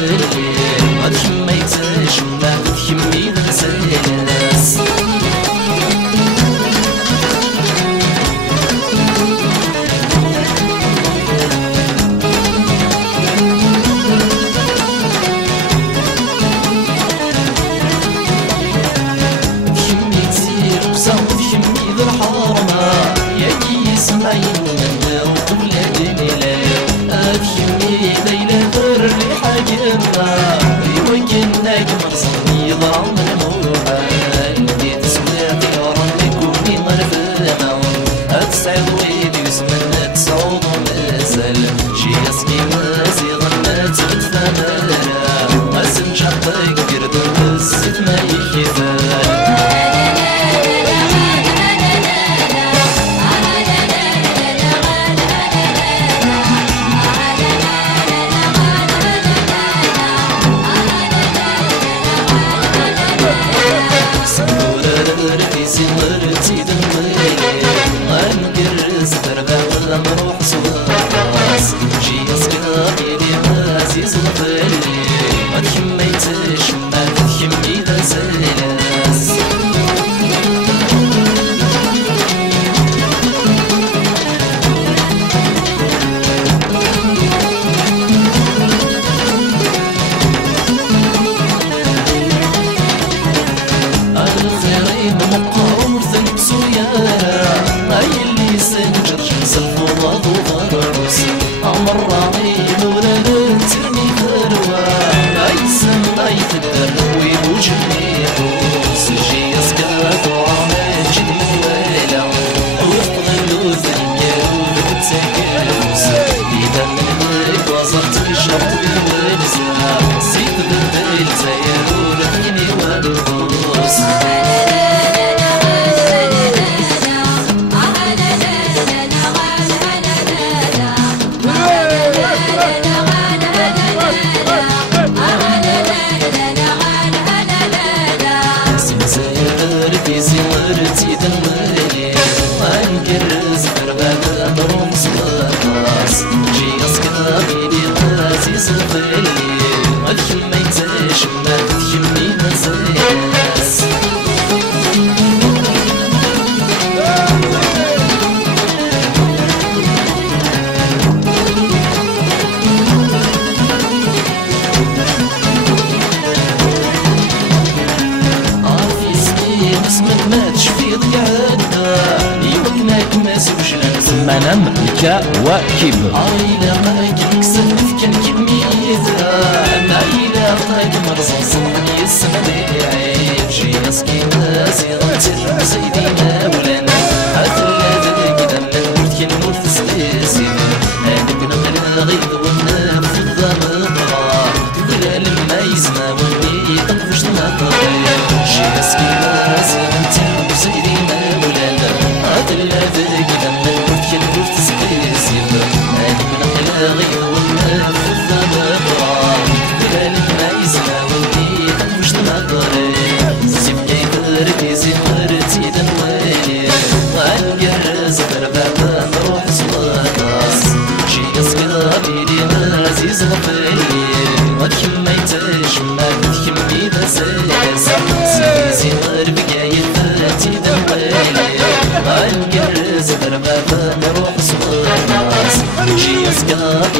ظلي ما تحميتش ما تحمي نساس وكنك مرصني ضرب الموحل بديت سمعت يورني كوني مرفمة أتسعد ويدي وسمنة تصعود ومسل شي اسمي مازي غنات تتفنانا أسن شعبك قرد الست ما يكفال سمرتي دمي غنقرز دربا نروح صواص جي أصقابي لي عزيز وفلي ما تحميتش ما تحمي ذا سلاس منام لكا وكيب عايلة قاك مكسف كان كميتها عايلة قاك مرصص صنعني السمديعي شي مسكين سيرة سيدينا مولانا هاتلا ذاك دم الموت كنموت تسقيسي هانك نغلى غيظ والنام في الضم مطرا تقول لما يسمع وني تنفش نطري شي مسكين سيرة سيدينا مولانا هاتلا ذاك دم الموت كنموت تسقيسي هانك نغلى غيظ والنام في الضم مطرا تقول لما يسمع وني تنفش نطري سيبكي دربي زمرتي دموالي غنقرز بربابا نروح صلاكاس شي أصقابي لي عزيز غفالي ما تحميتش ما تحمي ذا ساس سيدي زمر بقاية فاتي دموالي غنقرز بربابا نروح صلاكاس شي أصقابي